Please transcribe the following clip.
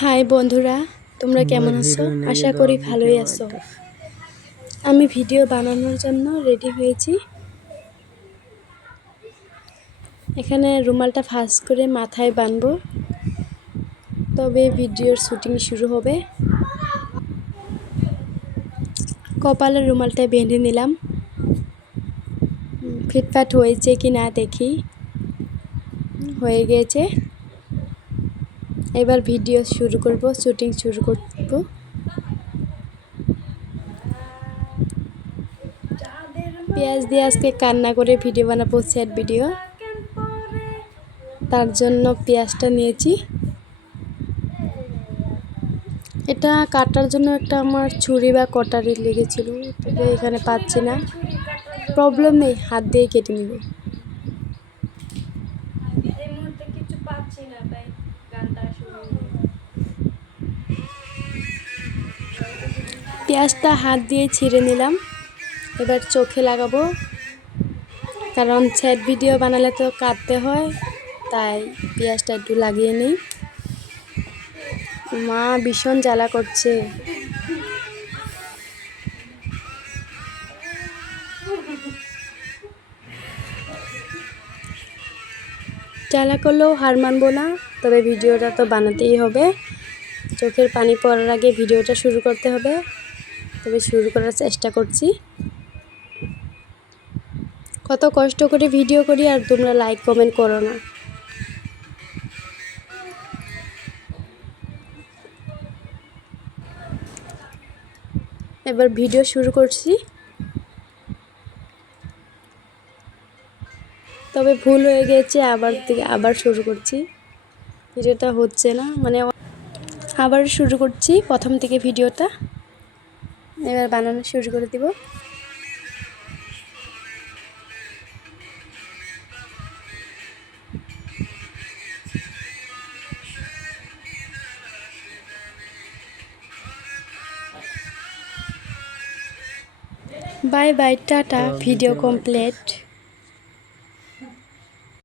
High বন্ধুরা, তোমরা কেমন আছো? আশা করি ভালোই আছো। আমি ভিডিও বানানোর জন্য রেডি হয়েছি। এখানে রুমালটা ভাঁজ করে মাথায় বাঁধবো, তবে ভিডিওর শুটিং শুরু হবে। কপালের রুমালটা বেঁধে নিলাম। ফিটফাট হয়েছে কি না দেখি। হয়ে গিয়েছে। এবার ভিডিও শুরু করব, শুটিং শুরু করব। পেঁয়াজ দিয়ে আজকে কান্না করে ভিডিও বানাবো, স্যাড ভিডিও। তার জন্য পেঁয়াজটা নিয়েছি। এটা কাটার জন্য একটা আমার ছুরি বা কটারি লেগেছিল, তবে এখানে পাচ্ছি না। প্রবলেম নেই, হাত দিয়ে কেটে নিব। পেঁয়াজটা হাত দিয়ে ছিঁড়ে নিলাম। এবার চোখে লাগাবো, কারণ স্যাড ভিডিও বানালে তো কাটতে হয়, তাই পেঁয়াজটা একটু লাগিয়ে নিই। মা ভীষণ জ্বালা করছে। জ্বালা করলেও হার মানবো না, তবে ভিডিওটা তো বানাতেই হবে। চোখের পানি পড়ার আগে ভিডিওটা শুরু করতে হবে, তবে শুরু করার চেষ্টা করছি। কত কষ্ট করে ভিডিও করি আর তোমরা লাইক কমেন্ট করো না। এবার ভিডিও শুরু করছি, তবে ভুল হয়ে গেছে। আবার শুরু করছি। ভিডিওটা হচ্ছে না, মানে আবার শুরু করছি প্রথম থেকে ভিডিওটা। এবার বানানো শুরু করে দিব। Bye bye, tata. Video complete.